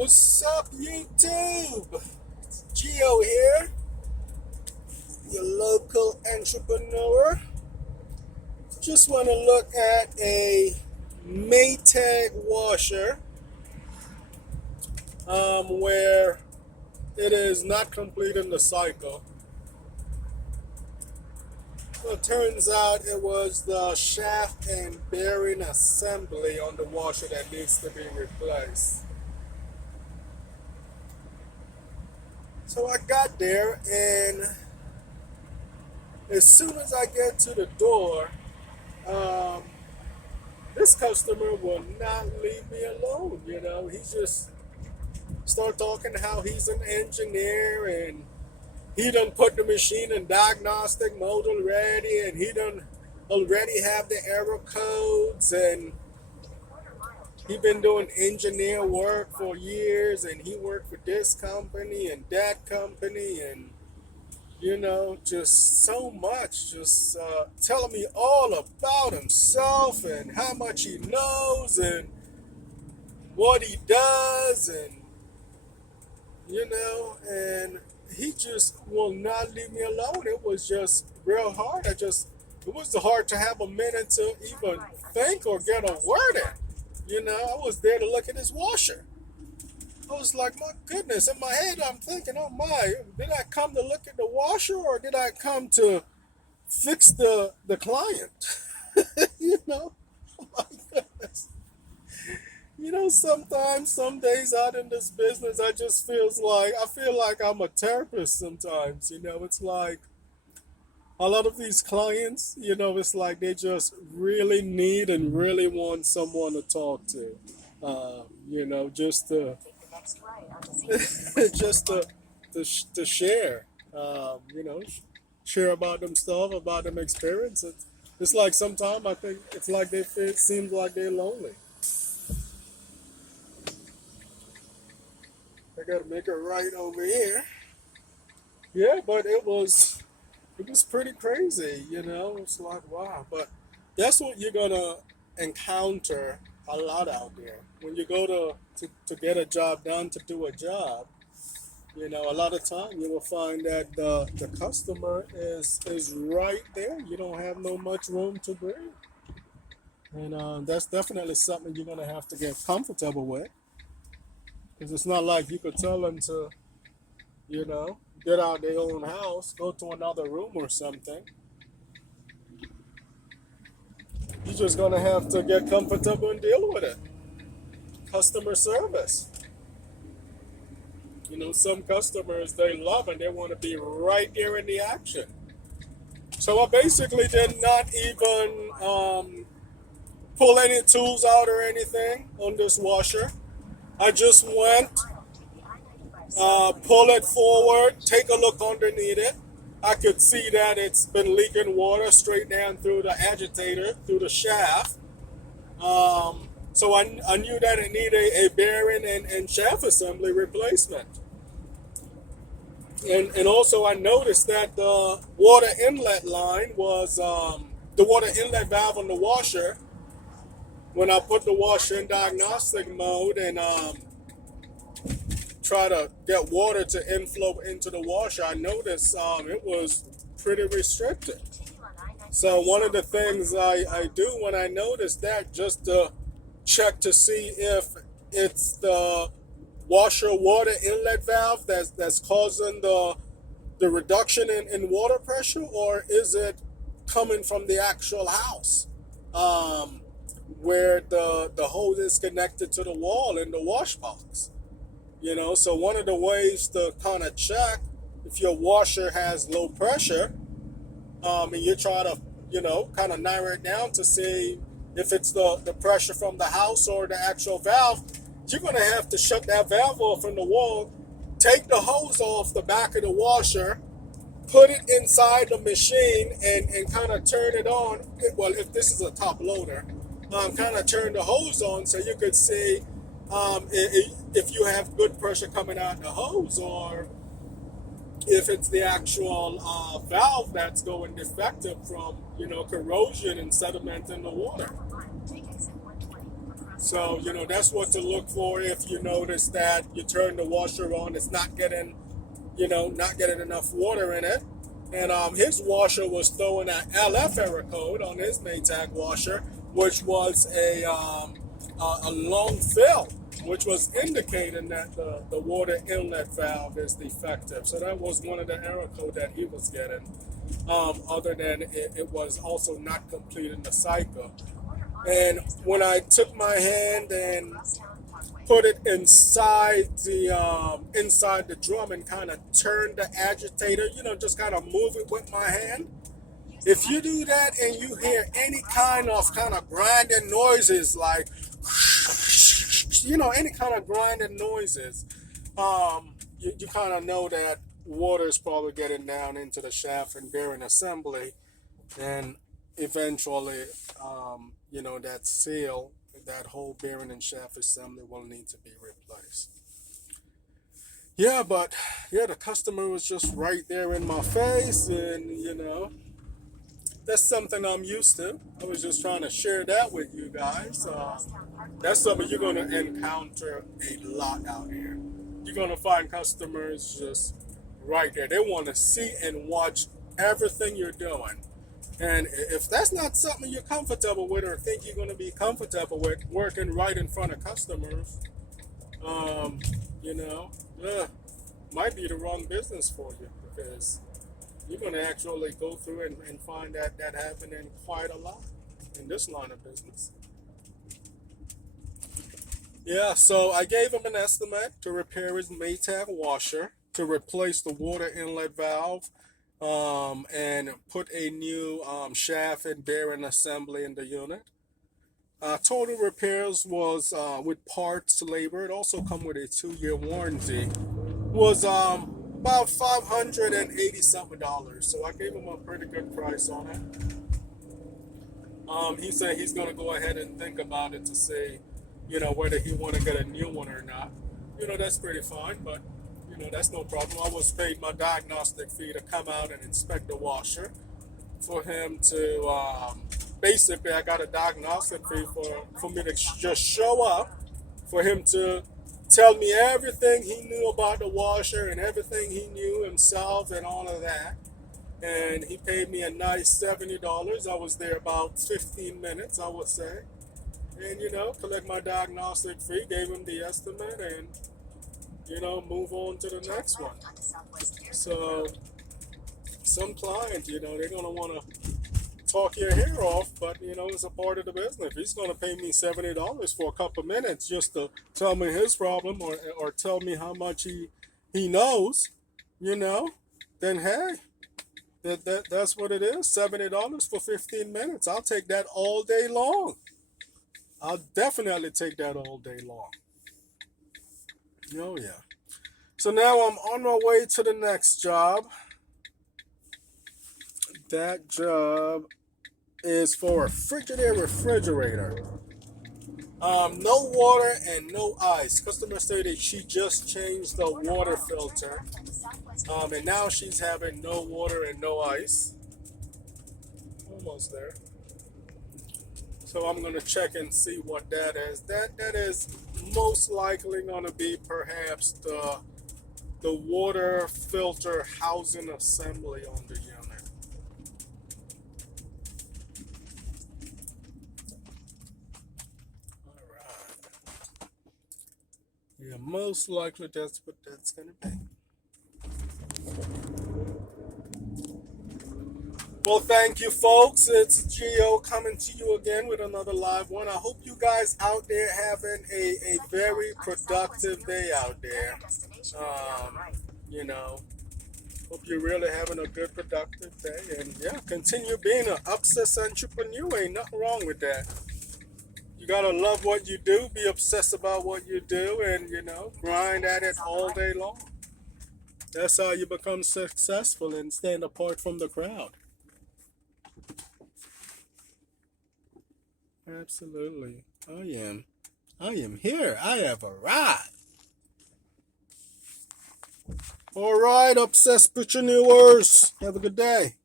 What's up, YouTube? It's Gio here, your local entrepreneur. Just want to look at a Maytag washer where it is not completing the cycle. So it turns out it was the shaft and bearing assembly on the washer that needs to be replaced. So I got there, and as soon as I get to the door, this customer will not leave me alone. He just start talking how he's an engineer and he done put the machine in diagnostic mode already, and he done already have the error codes, and he been doing engineer work for years, and he worked for this company and that company, and just so much, just telling me all about himself and how much he knows and what he does, and he just will not leave me alone. It was just real hard. It was hard to have a minute to even think or get a word in. I was there to look at his washer. I was like, my goodness, in my head I'm thinking, oh my, did I come to look at the washer, or did I come to fix the client? Oh my goodness. Sometimes, some days out in this business, I feel like I'm a therapist sometimes. It's like a lot of these clients, it's like they just really need and really want someone to talk to. Just to to share, share about themselves, about them experiences. It's like sometimes I think it's like seems like they're lonely. I gotta make it right over here. Yeah, but it was pretty crazy. It's like, wow. But that's what you're gonna encounter a lot out there when you go to get a job done, to do a job. A lot of time you will find that the customer is right there. You don't have no much room to breathe, and that's definitely something you're gonna have to get comfortable with, because it's not like you could tell them to get out their own house, go to another room or something. You're just gonna have to get comfortable and deal with it. Customer service. Some customers, they love and they want to be right there in the action. So I basically did not even pull any tools out or anything on this washer. I just went, pull it forward, take a look underneath it. I could see that it's been leaking water straight down through the agitator, through the shaft. So I knew that it needed a bearing and shaft assembly replacement. And also I noticed that the water inlet line was, the water inlet valve on the washer, when I put the washer in diagnostic mode and try to get water to inflow into the washer, I noticed it was pretty restricted. So one of the things I do when I notice that, just to check to see if it's the washer water inlet valve that's causing the reduction in water pressure, or is it coming from the actual house, where the hose is connected to the wall in the wash box. So one of the ways to kind of check if your washer has low pressure, and you try to, kind of narrow it down to see if it's the pressure from the house or the actual valve, you're going to have to shut that valve off in the wall, take the hose off the back of the washer, put it inside the machine, and kind of turn it on. Well, if this is a top loader, kind of turn the hose on so you could see if you have good pressure coming out the hose, or if it's the actual valve that's going defective from corrosion and sediment in the water. So, that's what to look for if you notice that you turn the washer on, it's not getting, not getting enough water in it. And his washer was throwing an LF error code on his Maytag washer, which was a long fill, which was indicating that the water inlet valve is defective. So that was one of the error code that he was getting. Other than it was also not completing the cycle. And when I took my hand and put it inside the drum and kind of turned the agitator, just kind of move it with my hand. If you do that and you hear any kind of grinding noises, like any kind of grinding noises, you kind of know that water is probably getting down into the shaft and bearing assembly, and eventually, that seal, that whole bearing and shaft assembly will need to be replaced. Yeah, but the customer was just right there in my face, and that's something I'm used to. I was just trying to share that with you guys. That's something you're going to encounter a lot out here. You're going to find customers just right there. They want to see and watch everything you're doing. And if that's not something you're comfortable with or think you're going to be comfortable with, working right in front of customers, you know, might be the wrong business for you, because you're going to actually go through and find that happening quite a lot in this line of business. Yeah, so I gave him an estimate to repair his Maytag washer, to replace the water inlet valve, and put a new shaft and bearing assembly in the unit. Total repairs was, with parts, labor, it also come with a 2-year warranty, was about $580 something. So I gave him a pretty good price on it. He said he's going to go ahead and think about it to see, whether he want to get a new one or not. That's pretty fine, but that's no problem. I was paid my diagnostic fee to come out and inspect the washer. For him to, basically, I got a diagnostic fee for me to just show up, for him to tell me everything he knew about the washer and everything he knew himself and all of that. And he paid me a nice $70. I was there about 15 minutes, I would say. And, collect my diagnostic fee, gave him the estimate, and, move on to the next one. So some clients, they're going to want to talk your hair off, but, it's a part of the business. If he's going to pay me $70 for a couple minutes just to tell me his problem, or tell me how much he knows, then hey, that's what it is. $70 for 15 minutes. I'll take that all day long. I'll definitely take that all day long. Oh, yeah. So now I'm on my way to the next job. That job is for a Frigidaire refrigerator. No water and no ice. Customer stated she just changed the water filter. And now she's having no water and no ice. Almost there. So I'm going to check and see what that is. That is most likely going to be perhaps the water filter housing assembly on the unit. All right. Yeah, most likely that's what that's going to be. Well, thank you, folks. It's Gio coming to you again with another live one. I hope you guys out there having a very productive day out there. Hope you're really having a good, productive day. And yeah, continue being an obsessed entrepreneur. Ain't nothing wrong with that. You gotta love what you do, be obsessed about what you do, and grind at it all day long. That's how you become successful and stand apart from the crowd. Absolutely. I am here. I have arrived. All right, obsessed entrepreneurs. Have a good day.